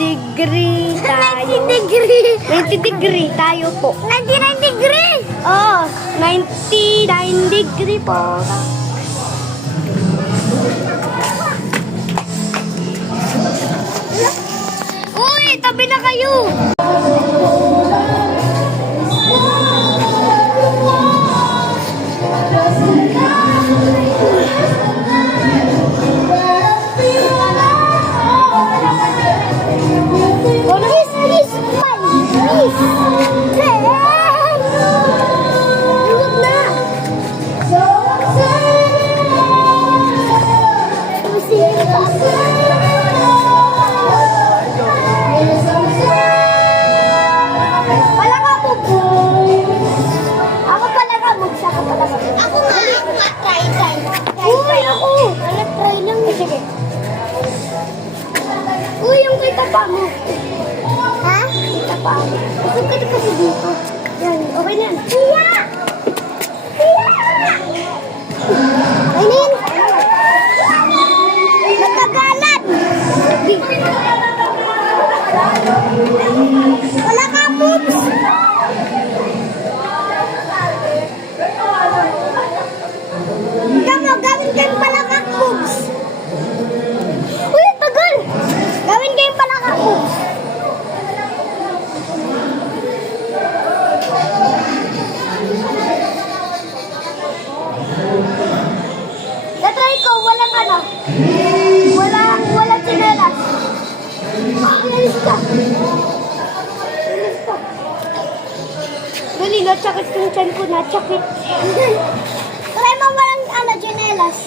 degree tayo. 90 degree. 90 degree tayo po. 99 degree. Oh, 99 degree po. Uy, tabi na kayo. Uy, yung kay tapa mo. Ha? Kay tapa mo. Gusto ka kasi dito. Yan, okay na yan. Iya! Iya! Okay na yan. Nagkagalan! Wala ka, Poops! Tama, gawin kayo pala ka, Poops! Uy, tagal! Gawin kayo pala ka, Poops! Natry ko, walang ano. Walang tsinelas. Alis ka. Alis ka. Dali, natsakit yung chan ko, natsakit. Try mo walang ano, tsinelas.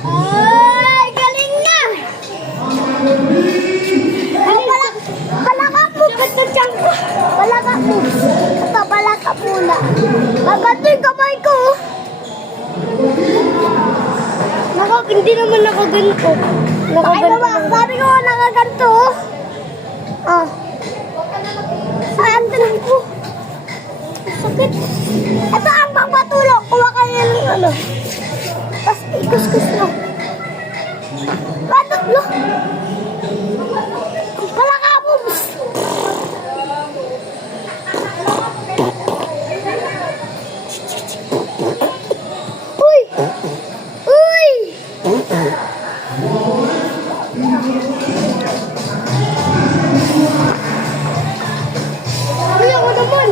Ay, galing na! Pala ka, Poops! Pala ka, Poops! Ito, pala ka pula. Maganto yung kamay ko. Hindi naman nakaganto. Ay, naman, sabi ko nakaganto. Ah. Ay, ang talang ko. Sakit. Ito ang pagpatulog. Kuha kayo ng ano. Tapos ikus-kus na. Batok lo. Pala ka, Poops. Uy! Uy! Uy, ako naman.